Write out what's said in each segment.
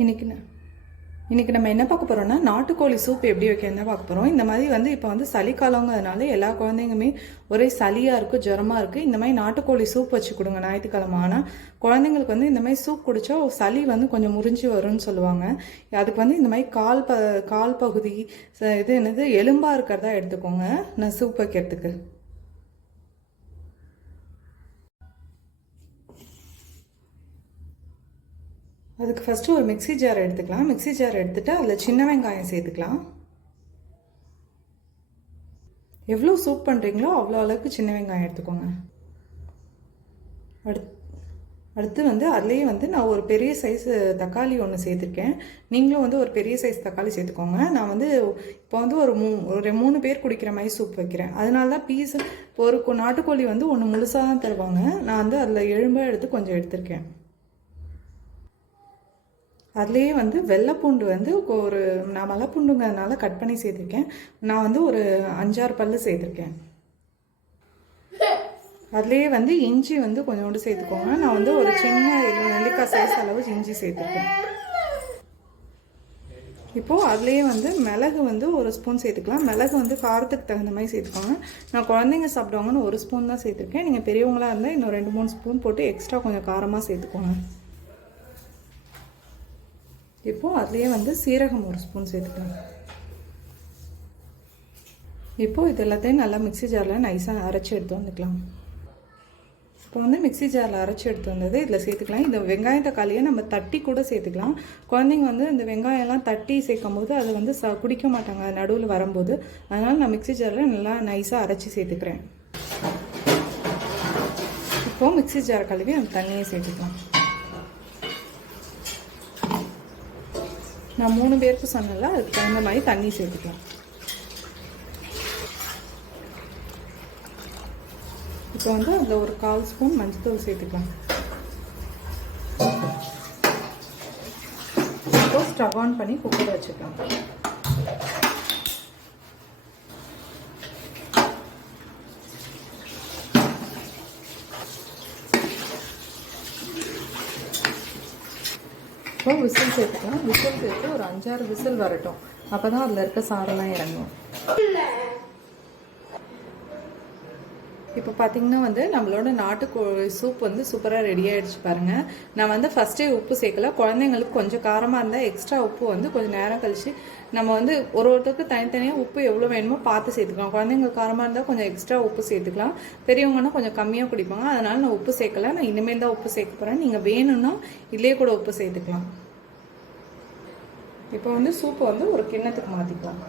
இன்றைக்கி நம்ம என்ன பார்க்க போகிறோம்னா நாட்டுக்கோழி சூப் எப்படி வைக்கிறதுன்னு தான் பார்க்க போகிறோம். இந்த மாதிரி வந்து இப்போ வந்து சளிக்காலங்கிறதுனால எல்லா குழந்தைங்களுமே ஒரே சளியாக இருக்குது, ஜுரமாக இருக்குது. இந்த மாதிரி நாட்டுக்கோழி சூப் வச்சு கொடுங்க ஞாயிற்றுக்கிழமை. ஆனால் குழந்தைங்களுக்கு வந்து இந்த மாதிரி சூப் குடித்தா சளி வந்து கொஞ்சம் முறிஞ்சு வரும்னு சொல்லுவாங்க. அதுக்கு வந்து இந்த மாதிரி கால் பகுதி இது என்னது எலும்பாக இருக்கிறதா எடுத்துக்கோங்க நான் சூப் வைக்கிறதுக்கு. அதுக்கு ஃபஸ்ட்டு ஒரு மிக்சி ஜார் எடுத்துக்கலாம். மிக்சி ஜார் எடுத்துகிட்டு அதில் சின்ன வெங்காயம் சேர்த்துக்கலாம். எவ்வளோ சூப் பண்ணுறீங்களோ அவ்வளோ அளவுக்கு சின்ன வெங்காயம் எடுத்துக்கோங்க. அடுத்து வந்து அதுலேயே வந்து நான் ஒரு பெரிய சைஸ் தக்காளி ஒன்று சேர்த்துருக்கேன். நீங்களும் வந்து ஒரு பெரிய சைஸ் தக்காளி சேர்த்துக்கோங்க. நான் வந்து இப்போ வந்து ஒரு 3 பேர் குடிக்கிற மாதிரி சூப் வைக்கிறேன். அதனால தான் பீஸ் ஒரு நாட்டுக்கோழி வந்து ஒன்று முழுசாக தான் தருவாங்க. நான் வந்து அதில் எலும்பாக எடுத்து கொஞ்சம் எடுத்திருக்கேன். அதுலேயே வந்து வெள்ளைப்பூண்டு வந்து நான் மலைப்பூண்டுங்கிறதுனால கட் பண்ணி சேர்த்துருக்கேன். நான் வந்து ஒரு 5-6 பல்லு சேர்த்துருக்கேன். அதுலேயே வந்து இஞ்சி வந்து கொஞ்சோண்டு சேர்த்துக்கோங்க. நான் வந்து ஒரு சின்ன நெல்லிக்காய் சைஸ் அளவு இஞ்சி சேர்த்துருக்கேன். இப்போது அதுலேயே வந்து மிளகு வந்து ஒரு ஸ்பூன் சேர்த்துக்கலாம். மிளகு வந்து காரத்துக்கு தகுந்த மாதிரி சேர்த்துக்கோங்க. நான் குழந்தைங்க சாப்பிடுவாங்கன்னு 1 ஸ்பூன் தான் சேர்த்துருக்கேன். நீங்கள் பெரியவங்களாக இருந்தால் இன்னும் 2-3 ஸ்பூன் போட்டு எக்ஸ்ட்ரா கொஞ்சம் காரமாக சேர்த்துக்கோங்க. இப்போது அதுலேயே வந்து சீரகம் 1 ஸ்பூன் சேர்த்துக்கலாம். இப்போது இது எல்லாத்தையும் நல்லா மிக்சி ஜாரில் நைஸாக அரைச்சி எடுத்து வந்துக்கலாம். இப்போ வந்து மிக்சி ஜாரில் அரைச்சி எடுத்து வந்தது இதில் சேர்த்துக்கலாம். இந்த வெங்காயம் தக்காளியை நம்ம தட்டி கூட சேர்த்துக்கலாம். குழந்தைங்க வந்து இந்த வெங்காயம்லாம் தட்டி சேர்க்கும் போது அதை வந்து குடிக்க மாட்டாங்க நடுவில் வரும்போது. அதனால் நான் மிக்சி ஜாரில் நல்லா நைஸாக அரைச்சி சேர்த்துக்கிறேன். இப்போது மிக்சி ஜாரை கழுவி அந்த தண்ணியை சேர்த்துக்கலாம். நான் 3 பேருக்கு சொன்னல அதுக்கு தகுந்த மாதிரி தண்ணி சேர்த்துக்கலாம். இப்போ வந்து அதில் ஒரு 1/4 ஸ்பூன் மஞ்சள்தூள் சேர்த்துக்கலாம். இப்போ ஸ்டவ் ஆன் பண்ணி குக்கரை வச்சுக்கலாம். இப்போ விசில் சேர்த்துக்கலாம். விசில் சேர்த்து ஒரு 5-6 விசில் வரட்டும். அப்போ தான் அதில் இருக்க சாரெல்லாம் இறங்கும். இப்போ பார்த்தீங்கன்னா வந்து நம்மளோட நாட்டுக்கோழி சூப் வந்து சூப்பராக ரெடி ஆகிடுச்சு பாருங்கள். நான் வந்து ஃபஸ்ட்டே உப்பு சேர்க்கல. குழந்தைங்களுக்கு கொஞ்சம் காரமாக இருந்தால் எக்ஸ்ட்ரா உப்பு வந்து கொஞ்சம் நேரம் கழித்து நம்ம வந்து ஒருத்தருக்கு தனித்தனியாக உப்பு எவ்வளோ வேணுமோ பார்த்து சேர்த்துக்கலாம். குழந்தைங்களுக்கு காரமாக இருந்தால் கொஞ்சம் எக்ஸ்ட்ரா உப்பு சேர்த்துக்கலாம். பெரியவங்கன்னா கொஞ்சம் கம்மியாக குடிப்பாங்க. அதனால் நான் உப்பு சேர்க்கல. நான் இனிமேல் தான் உப்பு சேர்க்க போகிறேன். நீங்கள் வேணும்னா இதிலே கூட உப்பு சேர்த்துக்கலாம். இப்போ வந்து சூப்பை வந்து ஒரு கிண்ணத்துக்கு மாற்றிக்கலாம்.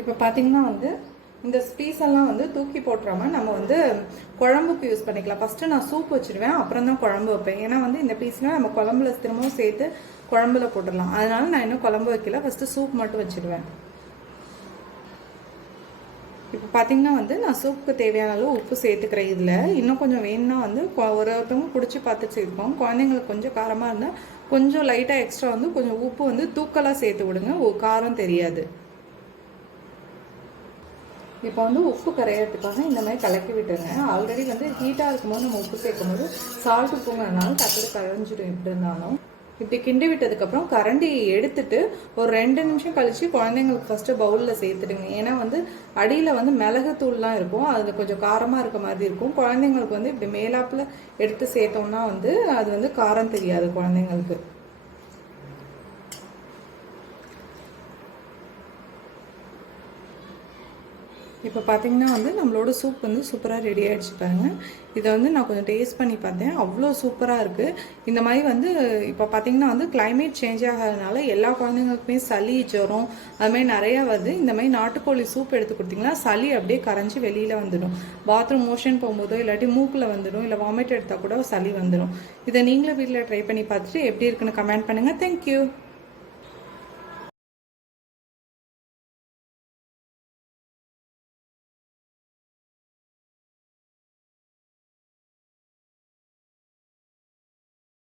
இப்போ பார்த்தீங்கன்னா வந்து இந்த ஸ்பீஸெல்லாம் வந்து தூக்கி போட்டுறாமல் நம்ம வந்து குழம்புக்கு யூஸ் பண்ணிக்கலாம். ஃபஸ்ட்டு நான் சூப் வச்சுருவேன், அப்புறம் தான் குழம்பு வைப்பேன். ஏன்னா வந்து இந்த பீஸ்லாம் நம்ம குழம்புல திரும்பவும் சேர்த்து குழம்புல போட்டுடலாம். அதனால நான் இன்னும் குழம்பு வைக்கல, ஃபஸ்ட்டு சூப் மட்டும் வச்சுடுவேன். இப்போ பார்த்தீங்கன்னா வந்து நான் சூப்புக்கு தேவையான அளவு உப்பு சேர்த்துக்கிறேன். இதில் இன்னும் கொஞ்சம் வேணும்னா வந்து ஒருத்தவங்க குடிச்சு பார்த்து சேர்த்துப்போம். குழந்தைங்களுக்கு கொஞ்சம் காரமாக இருந்தால் கொஞ்சம் லைட்டாக எக்ஸ்ட்ரா வந்து கொஞ்சம் உப்பு வந்து தூக்கலாக சேர்த்து விடுங்க, காரம் தெரியாது. இப்போ வந்து உப்பு கரையிறதுக்காக இந்த மாதிரி கலக்கி விட்டுருங்க. ஆல்ரெடி வந்து ஹீட்டாக இருக்கும்போது நம்ம உப்பு சேர்க்கும் போது சால்ட் உப்புங்கிறதுனால டக்குனு கரைஞ்சிடும். எப்படி இருந்தாலும் இப்படி கிண்டி விட்டதுக்கப்புறம் கரண்டி எடுத்துட்டு ஒரு 2 நிமிஷம் கழித்து குழந்தைங்களுக்கு ஃபஸ்ட்டு பவுலில் சேர்த்துடுங்க. ஏன்னா வந்து அடியில் வந்து மிளகுத்தூள்லாம் இருக்கும், அது கொஞ்சம் காரமாக இருக்க மாதிரி இருக்கும். குழந்தைங்களுக்கு வந்து இப்படி மேலாப்பில் எடுத்து சேர்த்தோம்னா வந்து அது வந்து காரம் தெரியாது குழந்தைங்களுக்கு. இப்போ பார்த்தீங்கன்னா வந்து நம்மளோட சூப் வந்து சூப்பராக ரெடி ஆகிடுச்சு பாருங்கள். இதை வந்து நான் கொஞ்சம் டேஸ்ட் பண்ணி பார்த்தேன், அவ்வளோ சூப்பராக இருக்குது. இந்த மாதிரி வந்து இப்போ பார்த்தீங்கன்னா வந்து கிளைமேட் சேஞ்ச் ஆகிறதுனால எல்லா குழந்தைங்களுக்குமே சளி, ஜுரம் அதுமாதிரி நிறையா வருது. இந்த மாதிரி நாட்டுக்கோழி சூப் எடுத்து கொடுத்தீங்கன்னா சளி அப்படியே கரைஞ்சி வெளியில் வந்துடும். பாத்ரூம் மோஷன் போகும்போதோ இல்லாட்டி மூக்கில் வந்துடும், இல்லை வாமிட் எடுத்தால் கூட சளி வந்துடும். இதை நீங்களும் வீட்டில் ட்ரை பண்ணி பார்த்துட்டு எப்படி இருக்குன்னு கமெண்ட் பண்ணுங்கள். தேங்க்யூ.